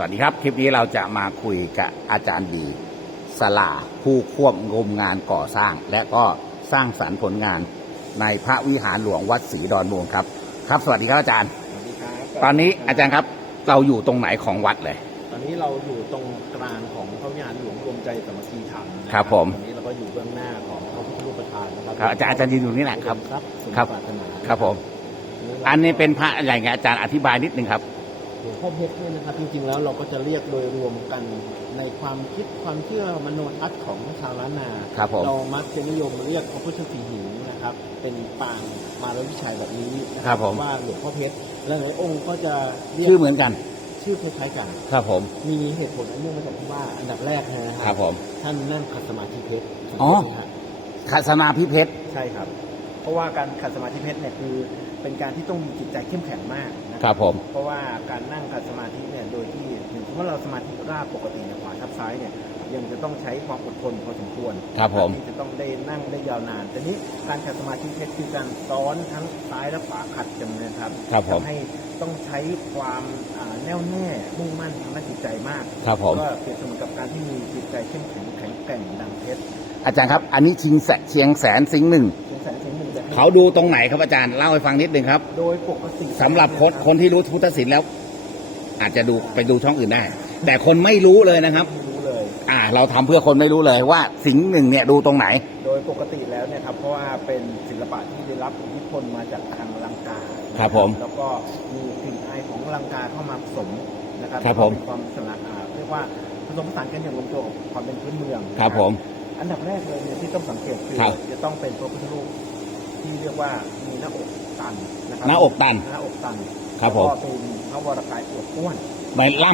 วัสดีครับ คลิปนี้เราจะมาคุยกับอาจารย์ดีสลาผู้ควบงมงานก่อสร้าง และก็สร้างสรรค์ผลงานในพระวิหารหลวงวัดศรีดอนมูลครับ ครับ สวัสดีครับอาจารย์สวัสดีครับตอนนี้อาจารย์ครับเราอยู่ตรงไหนของวัดเลย ตอนนี้เราอยู่ตรงกลางของพระวิหารหลวงรวมใจสามัคคีธรรมนะครับผมตอนนี้เราก็อยู่เบื้องหน้าของพระพุทธรูปประธานนะครับครับอาจารย์อาจารย์ยืนอยู่นี่แหละครับ ครับสมครับปรารถนาครับผม อันนี้เป็นพระอะไรไงอาจารย์อธิบายนิดนึงครับ หลวงพ่อเพชรเนี่ยนะครับ จริงๆแล้วเราก็จะเรียกโดยรวมกันในความคิดความเชื่อมโนทัศน์ของชาวล้านนาครับผมเรามักจะนิยมเรียกพระพุทธสีหิงนะครับ เป็นปางมารวิชัยแบบนี้นะคครัรับผมว่าหลวงพ่อเพชรและหลายองค์ก็จะเรียกชื่อเหมือนกัน ชื่อคล้ายๆกันครับผมมีเหตุผลอันเนื่องมาจากที่ว่าอันดับแรกนะคครัรับผมท่านนั่งขัดสมาธิเพชรอ๋อสังเกตไหมฮะคาสนาพิเพชรใช่ครับ เพราะว่าการขัดสมาธิเพชรเนี่ยคือเป็นการที่ต้องมีจิตใจเข้มแข็งมากนะ ครับผม เพราะว่าการนั่งขัดสมาธิเนี่ยโดยที่อย่างที่ว่าเราสมาธิราบปกติเนี่ยขวาทับซ้ายเนี่ยยังจะต้องใช้ความอดทนพอสมควรครับผมที่จะต้องได้นั่งได้ยาวนานแต่นี้การขัดสมาธิเพชรคือการซ้อนทั้งซ้ายและขวาขัดกันนะครับครับผมทำให้ต้องใช้ความอ่าแน่วแน่มุ่งมั่นทางด้านจิตใจมากครับผมก็เปรียบเสมือนกับการที่มีจิตใจเข้มแข็งแข็งแกร่งดังเพชรอาจารย์ครับ อันนี้ชิงแสเชียงแสนสิงห์หนึ่ง เชียงแสนเชียงหนึ่งจะให้เขาดูตรงไหนครับอาจารย์เล่าให้ฟังนิดนึงครับ โดยปกติสำหรับคนคนที่รู้พุทธศิลป์แล้ว อาจจะดูไปดูช่องอื่นได้ แต่คนไม่รู้เลยนะครับไม่รู้เลย อ่า เราทำเพื่อคนไม่รู้เลยว่าสิงห์หนึ่งเนี่ยดูตรงไหน โดยปกติแล้วเนี่ยครับเพราะว่าเป็นศิลปะที่ได้รับอิทธิพลมาจากทางลังกาครับผมแล้วก็มีกลิ่นอายของลังกาเข้ามาผสมนะครับครับผมมีความสนัอ่าเรียกว่าผสมผสานกันอย่างลงตัวกับความเป็นพื้นเมืองครับผมอันดับแรกเลยเนี่ยที่ต้องสังเกตคือครับจะต้องเป็นพระพุทธรูป ที่เรียกว่ามีหน้าอกตันนะครัหน้าอกตันหน้าอกตันครับผมแล้วก็เป็นพระวรกายอวบอ้วนใบล่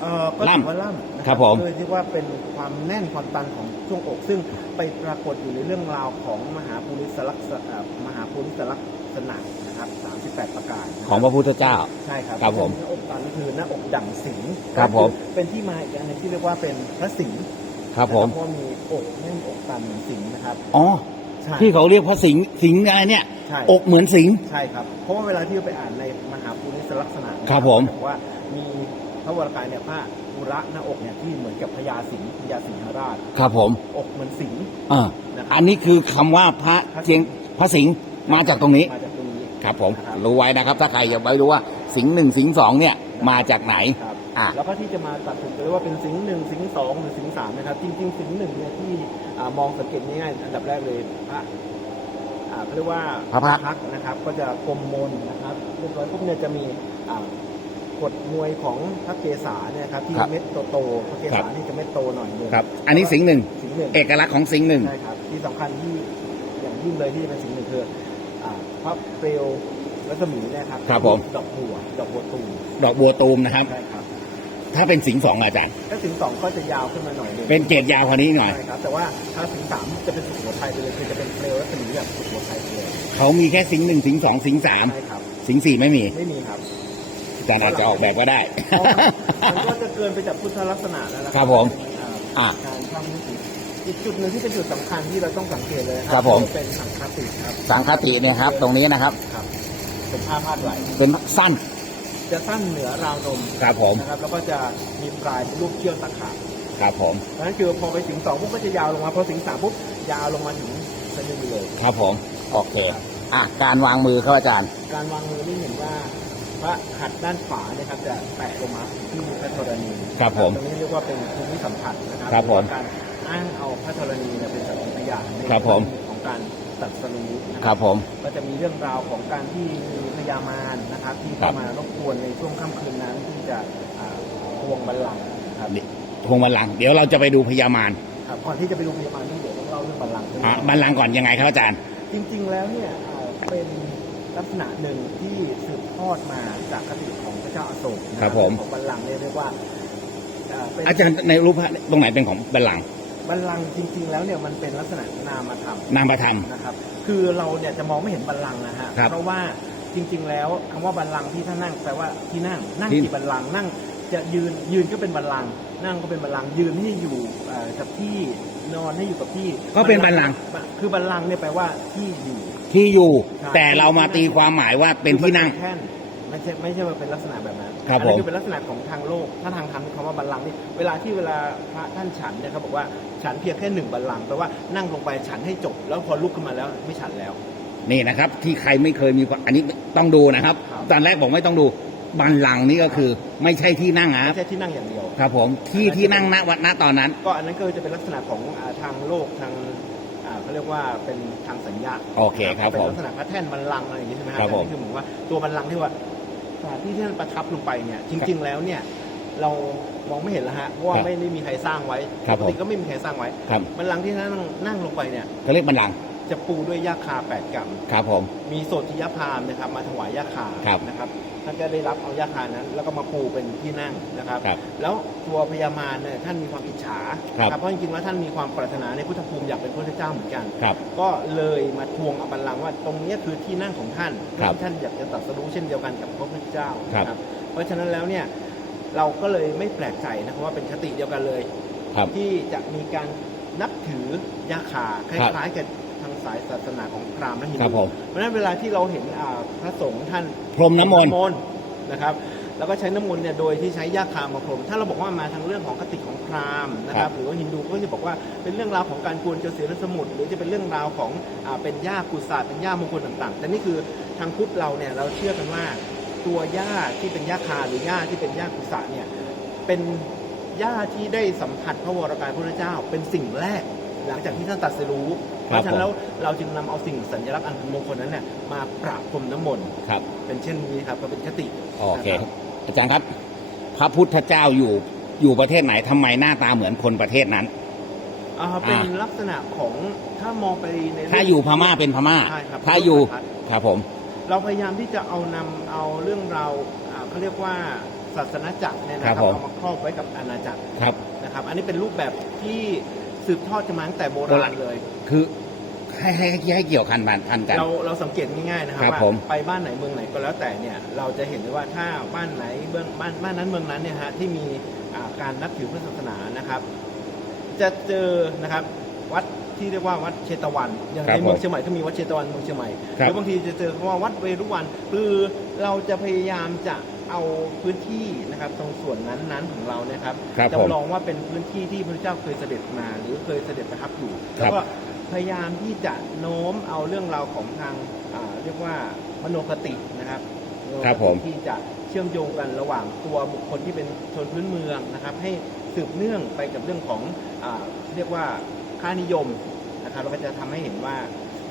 เออก็ล่ำถือว่าล่ำนะคครัรับบผมโดยที่ว่าเป็นความแน่นความตันของช่วงอก ซึ่งไปปรากฏอยู่ในเรื่องราวของมหาภูริสลักษณะมหาภูริสลักษณะนะครับ38 ประการนะำของพระพุทธเจ้า ใช่ครับครับผมหน้าอกตันนี่คือหน้าอกดั่งสิงห์ครับผมเป็นที่มาอีกอันหนึงที่เรียกว่าเป็นพระสิงห์ครับผมนะเพราะว่ามีอกแน่นอกตันเหมือนสิงห์นะครับอ๋อ ใช่ที่เขาเรียกพระสิงห์สิงห์อะไรเนี่ย ใช่ อกเหมือนสิงห์ ใช่ครับ เพราะว่าเวลาที่เราไปอ่านในมหาภูริสลักษณะนะครับผมบอกว่ามีพระวรกายเนี่ยพระอุระหน้าอกเนี่ยที่เหมือนกับพญาสิงห์พญาสิงหราช ครับผมอกเหมือนสิงห์อ่านะครับอันนี้คือคำว่าพระเชียงพระสิงห์มาจากตรงนี้ มาจากตรงนี้ ครับผมนะครับรู้ไว้นะครับ ถ้าใครอยากไปรู้ว่าสิงห์หนึ่งสิงห์สองเนี่ยมาจากไหน ครับ อะ แล้วก็ที่จะมาตัดสินเลยว่าเป็นสิงห์หนึ่งสิงห์สองหรือสิงห์สามนะครับ จริง ๆ สิงห์หนึ่งเนี่ยที่อ่ามองสังเกตง่ายๆอันดับแรกเลยพระอ่าเขาเรียกว่าพระพักตร์พักตร์นะครับ ก็จะกลมมนนะครับเรียบร้อยปุ๊บเนี่ยจะมีอ่ากฎมวยของพระเกศาเนี่ยครับที่ครับเม็ดโตๆพระเกครัศาบ นี่จะเม็ดโตหน่อยหนึงครับ อันนี้สิงห์หนึ่งสิงห์หนึ่ง เอกลักษณ์ของสิงห์หนึ่ง ใช่ครับ ที่สำคัญที่อย่างยิ่งเลยที่เป็นสิ่งหนึ่งคืออ่าพระเปลวรัศมีเนะครับครับผม ดอกบัวดอกบัวตูม ดอกบัวตูมนะครับ ใช่ครับ ถ้าเป็นสิงห์สองอาจารย์ ถ้าสิงห์สองก็จะยาวขึ้นมาหน่อยหนึงเป็นเกรดยาวกว่านี้หน่อย ใช่ครับ แต่ว่าถ้าสิงห์สามจะเป็นสุโขทัยไปเลยคือจะเป็นเปลวรัศมีแบบสุโขทัยไปเลยเขามีแค่สิงห์หนึ่งสิงห์สองสิงห์สามใช่ครับ สิงห์สี่ไม่มี ไม่มีครับ อาจารย์อาจจะออกแบบก็ได้ เพราะมันก็จะเกินไปจากพุทธลักษณะแล้วนะครับผม อ่า อะ การทำนิติอีกจุดหนึ่งที่เป็นจุดสำคัญที่เราต้องสังเกตเลยนะครับผม เป็นสังฆติครับสังคติเนี่ยครับ ตรงนี้นะครับ ครับเป็นผ้าพาดไหล่เป็นสั้น จะสั้นเหนือราวนมครับผมนะครับแล้วก็จะมีปลายเป็นรูปเชือกตะขาบครับผมเพราะฉะนั้นคือพอไปถึงสองปุ๊บก็จะยาวลงมาพอถึงสามปุ๊บยาวลงมาถึงสะดือเลยครับผมโอเคอะการวางมือครับอาจารย์ การวางมือนี่เห็นว่าพระหัตถ์ด้านขวาเนี่ยครับจะแตะลงมาที่พระธรณีครับผมตรงนี้เรียกว่าเป็นภูมิสัมผัสนะครัครับผมการอ้างเอาพระธรณีเนี่ยเป็นสักขีพยานในครับผมของการ ตรัดสรู้นะคครัรับบผม ก็จะมีเรื่องราวของการที่มีพญามารนะครับ ที่ครัเข้าบมารบกวนในช่วงค่ำคืนนั้นที่จะอ่าทวงบัลลังก์นะครับทวงบัลลังก์เดี๋ยวเราจะไปดูพญามารครับก่อนที่จะไปดูพญามารนี่เดี๋ยวต้องเล่าเรื่องบัลลังก์ใช่ไหมอะบัลลังก์ก่อนยังไงครับอาจารย์ จริง ๆ แล้วเนี่ยเอ่อเป็นลักษณะหนึ่งที่สืบทอดมาจากคติของพระเจ้าอโศกนะครับผมของบัลลังก์เนี่ยเรียกว่าเอ่อเป็นอาจารย์ในรูปพระตรงไหนเป็นของบัลลังก์ บัลลังก์จริง ๆ แล้วเนี่ยมันเป็นลักษณะนามธรรมนามประธรรม นะครับ คือเราเนี่ยจะมองไม่เห็นบัลลังก์นะฮะครับเพราะว่าจริง ๆ แล้วคำว่าบัลลังก์ที่ท่านนั่งแปลว่าที่นั่งนั่งที่ กี่บัลลังก์นั่งจะยืนยืนก็เป็นบัลลังก์นั่งก็เป็นบัลลังก์ยืนให้อยู่เอ่อกับที่นอนให้อยู่กับที่ก็เป็นบัลลังก์ คือบัลลังก์เนี่ยแปลว่าที่อยู่ ที่อยู่ใช่แต่เรามาตีความหมายว่าเป็นที่นั่ง คือบัลลัก์แท่น ไม่ใช่ไม่ใช่ว่าเป็นลักษณะแบบนั้นครับอันี้ผม คือเป็นลักษณะของทางโลก ถ้าทางธรรมคำว่าบัลลังก์นี่เวลาที่เวลาพระท่านฉันเนี่ยเขาบอกว่าฉันเพียงแค่หนึ่งบัลลังก์แปลว่านั่งลงไปฉันให้จบ แล้วพอลุกขึ้นมาแล้วไม่ฉันแล้ว นี่นะครับ ที่ใครไม่เคยมีความอันนี้ต้องดูนะครับ ครับ ตอนแรกบอกไม่ต้องดูบันลังก์นี่ก็คือ ไม่ใช่ที่นั่งนะคไม่รับใช่ที่นั่งอย่างเดียว ครับผมที่ที่นั่งณวันณตอนนั้น ก็อันนั้นก็จะเป็นลักษณะของอ่าทางโลกทางอ่าเขาเรียกว่าเป็นทางสัญญาโอเคครับเป็นผมลักษณะพระแท่นบัลลังก์อะไรอย่างนี้ใช่ไหมครับผมอันนี้คือเหมือนว่าตัวบัลลังก์ที่ว่า สถานที่ที่ท่านประทับลงไปเนี่ยจริง ๆ แล้วเนี่ยเรามองไม่เห็นแล้วฮะเพราะว่าครับไม่ได้มีใครสร้างไว้ครับปกติก็ไม่มีใครสร้างไว้ครับ บัลลังก์ที่ท่านนั่งนั่งลงไปเนี่ย เขาเรียกบันลังก์ จะปูด้วยหญ้าคาแปดกำครับผม มีโสติยพราหมณ์นะครับ มาถวายหญ้าคาครับนะครับท่านก็ได้รับเอาหญ้าคานั้น แล้วก็มาปูเป็นที่นั่งนะครับ ครับแล้วตัวพญามารเนี่ยท่านมีความอิจฉาครับนะเพราะจริงๆแล้วท่านมีความปรารถนาในพุทธภูมิอยากเป็นพระเจ้าเหมือนกัน ครับก็เลยมาทวงอบัลลังก์ว่าตรงเนี้ยคือที่นั่งของท่านครับที่ท่านอยากจะตรัสรู้เช่นเดียวกันกับพระพุทธเจ้าครับ นะเพราะฉะนั้นแล้วเนี่ยเราก็เลยไม่แปลกใจนะครับว่าเป็นคติเดียวกันเลย ครับ ที่จะมีการนับถือยาคาคครับล้ายๆกับทาง สายศาสนาของพราหมณ์และฮินครับดูผมเพราะฉะนั้นเวลาที่เราเห็นอ่าพระสงฆ์ท่าน พรมน้ำมนต์ นะครับ แล้วก็ใช้น้ำมนต์เนี่ยโดยที่ใช้ยาคามาพรม ถ้าเราบอกว่ามาทางเรื่องของคติของพราหมณ์นะคครัรับบหรือว่าฮินดูก็จะบอกว่าเป็นเรื่องราวของการกวนเจสีรสมุทรหรือจะเป็นเรื่องราวของอ่าเป็นหญ้ากุศาเป็นหญ้ามงคลต่างๆ แต่นี่คือทางพุทธเราเนี่ยเราเชื่อกันว่าตัวหญ้าที่เป็นหญ้าคาหรือหญ้าที่เป็นหญ้ากุศาเนี่ยเป็นหญ้าที่ได้สัมผัสพระวรากายพระพุทธเจ้า เป็นสิ่งแรก หลังจากที่ท่านตรัสรู้เพครับราะฉะนั้นแล้วเราจึงนำเอาสิ่งสัญลักษณ์อันมงคลนั้นเนี่ยมาประพรมน้ำมนต์ครับ เป็นเช่นนี้ครับก็เป็นคติโอเคครับอาจารย์ครับ พระพุทธเจ้าอยู่อยู่ประเทศไหนทำไมหน้าตาเหมือนคนประเทศนั้น อ่าเป็นอ่าลักษณะของถ้ามองไปใน ถ้าอยู่พม่าเป็นพม่า ใช่ครับ ถ้าอยู่ครับผม เราพยายามที่จะเอานำเอาเรื่องราวอ่าเขาเรียกว่าศาสนาจักรเนี่ยนะคครัรับบผม เอามาครอบไว้กับอาณาจักรครับ นะครับ อันนี้เป็นรูปแบบที่ สืบทอดกันมาตั้งแต่โบราณเลย คือให้ให้ให้ให้เกี่ยวกันพันกัน เราเราสังเกตง่ายๆนะครับครับว่าผมไปบ้านไหนเมืองไหนก็แล้วแต่เนี่ยเราจะเห็นได้ว่าถ้าบ้านไหนเมืองบ้านบ้านนั้นเมืองนั้นเนี่ยฮะที่มีอ่าการนับถือพุทธศาสนานะครับ จะเจอนะครับวัดที่เรียกว่าวัดเชตวันอย่างครับในเมือผงมเชียงใหม่ก็มีวัดเชตวันเมืองเชียงใหม่ครัหบรือบางทีจะเจอคำว่าวัดเวรุวันคือเราจะพยายามจะ เอาพื้นที่นะครับตรงส่วนนั้นๆของเราเนี่ยครับครับผมจำลองว่าเป็นพื้นที่ที่พระเจ้าเคยเสด็จมา หรือเคยเสด็จประทับอยู่ ครับ แล้วก็พยายามที่จะโน้มเอาเรื่องราวของทางอ่าเรียกว่ามโนคตินะครับครับผม ที่จะเชื่อมโยงกันระหว่างตัวบุคคลที่เป็นชนพื้นเมืองนะครับ ให้สืบเนื่องไปกับเรื่องของอาเรียกว่าค่านิยมนะครับเราก็จะทำให้เห็นว่า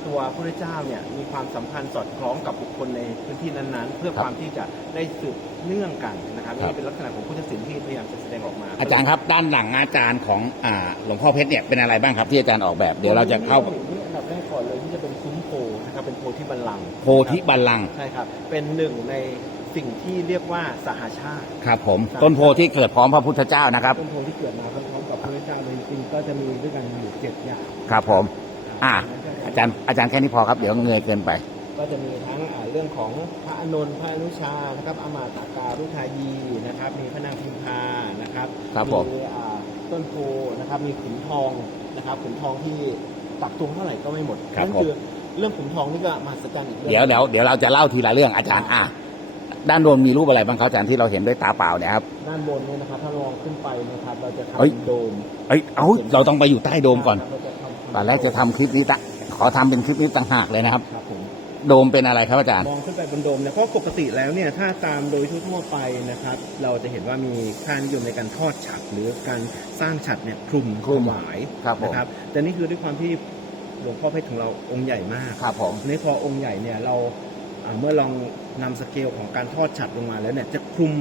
ตัวพระเจ้าเนี่ยมีความสัมพันธ์สอดคล้องกับบุคคลในพื้นที่นั้นๆ เพื่อครับความที่จะได้สืบเนื่องกันนะครับครับนี่เป็นลักษณะของพุทธศิลป์ที่พยายามจะแสดงออกมา อาจารย์ครับด้านหลังอาจารย์ของอ่าหลวงพ่อเพชรเนี่ยเป็นอะไรบ้างครับที่อาจารย์ออกแบบเดี๋ยวเราจะเข้านี่อันดับแรกก่อนเลยที่จะเป็นซุ้มโพนะครับเป็นโพธิบัลลังก์โพธิบัลลังก์ใช่ครับเป็นหนึ่งในสิ่งที่เรียกว่าสหชาติครับผมต้นโพที่เกิดพร้อมพระพุทธเจ้านะครับต้นโพที่เกิดมาพร้อมๆกับพระเจ้าเลยจริงๆก็จะมีด้วยกันอยู่เจ็ดอย่างครับผม อ่า อาจารย์อาจารย์แค่นี้พอครับเดี๋ยวเงยเกินไป ก็จะมีทั้งอ่าเรื่องของพระอานนท์พระอนุชานะครับอมาตาการุทายีนะครับ มีพระนางพิมพานะครับครับผม อ่าต้นโพนะครับ มีขุนทองนะครับขุนทองที่ตักตวงเท่าไหร่ก็ไม่หมดครับนั่นผม คือเรื่องขุนทองนี่ก็มหัศจรรย์อีกเรื่องเดี๋ยวเดี๋ยวเดี๋ยวเราจะเล่าทีละเรื่องอาจารย์อะด้านบนมีรูปอะไรบ้างครับอาจารย์ที่เราเห็นด้วยตาเปล่าเนี่ยครับ ด้านบนเนี่ยนะครับถ้าลองขึ้นไปนะครับ เราจะเฮ้ย ทำโดมเอ้ยเอาเราต้องไปอยู่ใต้โดมก่อน เราจะทำตอนแรกจะทำคลิปนี้ตะ ขอทำเป็นคลิปนี้ต่างหากเลยนะครับ ครับผมโดมเป็นอะไรครับอาจารย์ มองขึ้นไปบนโดมเนี่ยเพราะปกติแล้วเนี่ยถ้าตามโดยทั่วๆไปนะครับ เราจะเห็นว่ามีค่านิยมในการทอดฉัดหรือการสร้างฉัดเนี่ยคลุมคลุมถวายครับผม นะครับแต่นี่คือด้วยความที่หลวงพ่อเพชรของเราองค์ใหญ่มาก ครับผม ในพอองค์ใหญ่เนี่ยเราอ่าเมื่อลองนำสเกลของการทอดฉัดลงมาแล้วเนี่ยจะคลุม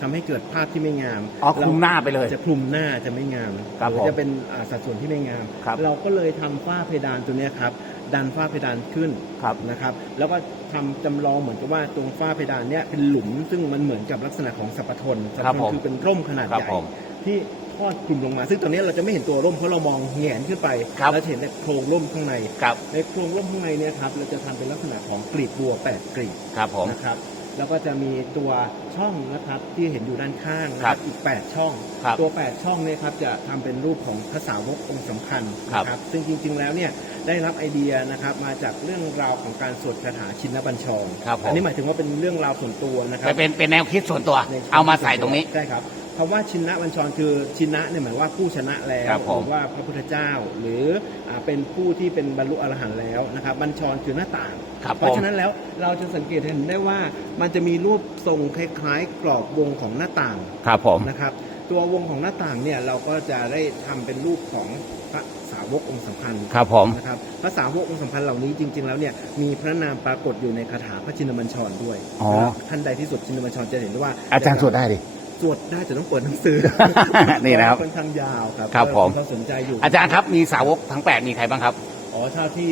ทำให้เกิดภาพที่ไม่งามอ๋อคลุมหน้าไปเลยจะคลุมหน้าจะไม่งามครับหรือผมจะเป็นอ่าสัดส่วนที่ไม่งาม ครับ เราก็เลยทำฝ้าเพดานตัวเนี้ยครับดันฝ้าเพดานขึ้น ครับ นะครับแล้วก็ทำจำลองเหมือนกับว่าตรงฝ้าเพดานเนี้ยเป็นหลุม ซึ่งมันเหมือนกับลักษณะของสัปทนสัปครับทผนม คือเป็นร่มขนาดครับใหญ่ผม ที่ทอดคลุมลงมา ซึ่งตอนนี้เราจะไม่เห็นตัวร่มเพราะเรามองแหงนขึ้นไปครับแล้วจะเห็นในโครงร่มข้างใน ครับ ในโครงร่มข้างในเนี่ยครับเราจะทำเป็นลักษณะของกลีบบัวแปดกลีบครับผม นะครับ แล้วก็จะมีตัวช่องนะครับที่เห็นอยู่ด้านข้างนะคครัรับบอีก 8 ช่อง ครับตัว 8 ช่องเนี่ยครับจะทำเป็นรูปของภาษาวกองค์สำคัญครับนะซึ่งจริงๆแล้วเนี่ยได้รับไอเดียนะครับมาจากเรื่องราวของการสวดคาถาชินบัญชรครับผม อันี้หมายถึงว่าเป็นเรื่องราวส่วนตัวนะครัไปเป็นเป็นแนวคิดส่วนตัว ในเอามาใส่ตรงนี้ ใช่ครับ คำว่าชินะบัญชรคือชินะเนี่ยหมายว่าผู้ชนะแล้วครับผม หรือว่าพระพุทธเจ้า หรืออ่าเป็นผู้ที่เป็นบรรลุอรหันต์แล้วนะครับบัญชรคือหน้าต่าง ครับเพผราะม ฉะนั้นแล้วเราจะสังเกตเห็นได้ว่ามันจะมีรูปทรงคล้ายๆกรอบวงของหน้าต่าง ครับผม นะครับตัววงของหน้าต่างเนี่ยเราก็จะได้ทำเป็นรูปของพระสาวกองค์สำคัญครับผม นะครับพระสาวกองค์สำคัญเหล่านี้จริง ๆ แล้วเนี่ยมีพระนามปรากฏอยู่ในคาถาพระชินบัญชรด้วยอ๋อ นะครับท่านใดที่สวดชินบัญชรจะเห็นได้ว่าอาจารย์สวดได้ดิ สวดได้จะต้องเปิดหนังสือนี่นะครับค่อนข้างยาวครับครับผมเขาสนใจอยู่ อาจารย์ครับมีสาวกทั้งแปดมีใครบ้างครับอ๋อเท่าที่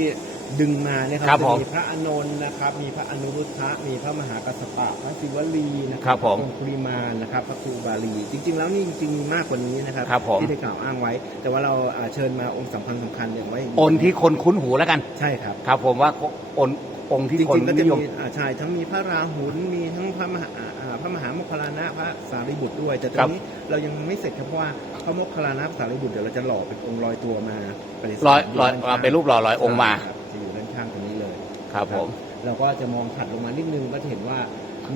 ดึงมาเนี่ยคครัรับผมจะมีพระอานนท์นะครับ มีพระอนุรุทธะมีพระมหากัสสปะพระศิวลีนะคครัรับผมพระองคุริมานนะครับ พระครูบาลี จริง ๆ แล้วนี่จริงๆมีมากกว่านี้นะครับครับผมที่ได้กล่าวอ้างไว้ แต่ว่าเราอ่าเชิญมาองค์สำคัญสำคัญอย่างไว้องค์ที่คนคุ้นหูแล้วกันใช่ครับครับผมว่าองค์องค์ที่จคนริงๆก็จะนิยมมีอ่าใช่ทั้งมีพระราหุลมีทั้งพระมหาอ่า พระมหาโมคคลลานะพระสารีบุตรด้วย แต่ตอครันบนี้เรายังไม่เสร็จครับเพราะว่าพระโมคคลลานะพระสารีบุตรเดี๋ยวเราจะหล่อเป็นองค์ลอยตัวมาประดิษฐานร้อยร้อยด้านข้างเป็นรูปหล่อร้อยองค์มาใช่ครับจะอยู่ด้านข้างตรงนี้เลยครับผมเราก็จะมองถัดลงมานิดนึงก็จะเห็นว่า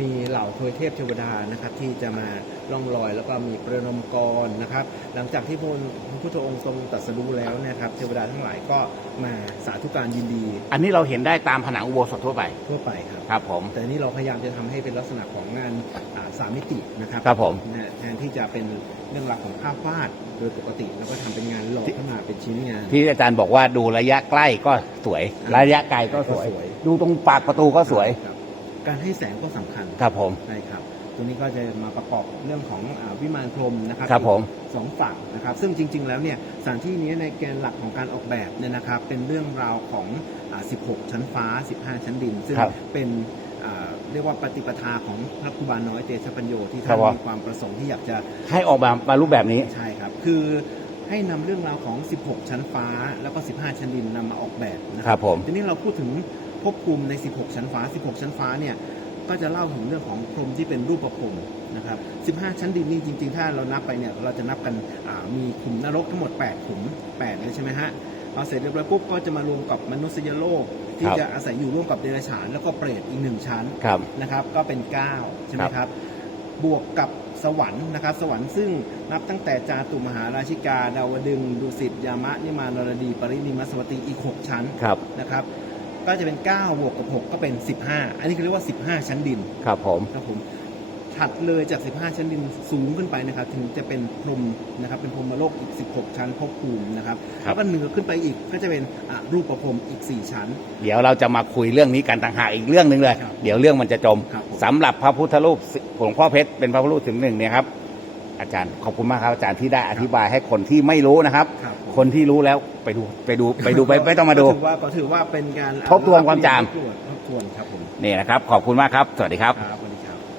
มีเหล่าทวยเทพเทวดานะครับที่จะมาล่องลอย แล้วก็มีประนมกรนะครับ หลังจากที่พระพระพุทธองค์ทรงตรัสรู้แล้วเนะครับเทวดาทั้งหลายก็มาสาธุการยินดี อันนี้เราเห็นได้ตามผนังอุโบสถทั่วไปทั่วไปครับครับผม แต่นี่เราพยายามจะทำให้เป็นลักษณะของงานอ่าสามมิตินะครับครับผมนะแทนที่จะเป็นเรื่องราวของภาพวาดโดยปกติแล้วก็ทำเป็นงานหล่อขึ้นมาเป็นชิ้นงาน ที่อาจารย์บอกว่าดูระยะใกล้ก็สวย ระยะไกลก็สวยก็สวยดูตรงปากประตูก็สวยครับ การให้แสงก็สำคัญครับผม ใช่ครับตัวนี้ก็จะมาประกอบเรื่องของอาวิมานพรหมนะครับครับผมสองฝั่งนะครับ ซึ่งจริง ๆ แล้วเนี่ยสถานที่นี้ในแกนหลักของการออกแบบเนี่ยนะครับ เป็นเรื่องราวของอ่า16 ชั้นฟ้า 15 ชั้นดิน ซึ่งครับเป็นอ่าเรียกว่าปฏิปทาของพระครูบาน้อยเตชะปัญโยที่ครัท่าบนผมมีความประสงค์ที่อยากจะ ให้ออกมามารูปแบบนี้ ใช่ครับ คือให้นำเรื่องราวของ 16 ชั้นฟ้า แล้วก็ 15 ชั้นดินนำมาออกแบบนะคครัรับบผม ทีนี้เราพูดถึง ภพภูมิใน 16 ชั้นฟ้า 16 ชั้นฟ้าเนี่ยก็จะเล่าถึงเรื่องของพรหมที่เป็นรูปประพรหมนะครับ 15 ชั้นดินนี่จริง ๆ ถ้าเรานับไปเนี่ยเราจะนับกันอ่ามีขุมนรกทั้งหมด 8 ขุม 8 เลยใช่ไหมฮะพอเสร็จเรียบร้อยปุ๊บก็จะมารวมกับมนุษยโลกที่ครับจะอาศัยอยู่ร่วมกับเดรัจฉานแล้วก็เปรตอีกหนึ่งชั้นครับนะครับ ก็เป็น 9 ใช่ไหมครับ บวกกับสวรรค์นะครับ สวรรค์ซึ่งนับตั้งแต่จาตุมหาราชิกา ดาวดึงส์ดุสิตยามะนิมานรดี ปรินิมสวัติอีก 6 ชั้นครับนะครับ ก็จะเป็น 9 บวกกับ 6 ก็เป็น 15 อันนี้เขาเรียกว่า 15 ชั้นดินครับผมครับผมถัดเลยจาก 15 ชั้นดินสูงขึ้นไปนะครับ ถึงจะเป็นพรหมนะครับ เป็นพรหมโลกอีก 16 ชั้นภพภูมินะครับครับแล้วก็เหนือขึ้นไปอีกก็จะเป็นอะรูปประพรหมอีก 4 ชั้น เดี๋ยวเราจะมาคุยเรื่องนี้กันต่างหากอีกเรื่องหนึ่งเลยครับเดี๋ยวเรื่องมันจะจมครับผมสำหรับพระพุทธรูปหลวงพ่อเพชรเป็นพระพุทธรูปถึงหนึ่งเนี่ยครับ อาจารย์ขอบคุณมากครับอาจารย์ที่ได้อธิบายให้คนที่ไม่รู้นะครับ ครับผม คนที่รู้แล้วไปดูไปดูไปดูไปไม่ต้องมาดู ก็ถือว่าก็ถือว่าเป็นการทบทวนความจำ ทบทวนทบทวนครับผมนี่นะครับ ขอบคุณมากครับ สวัสดีครับ ครับ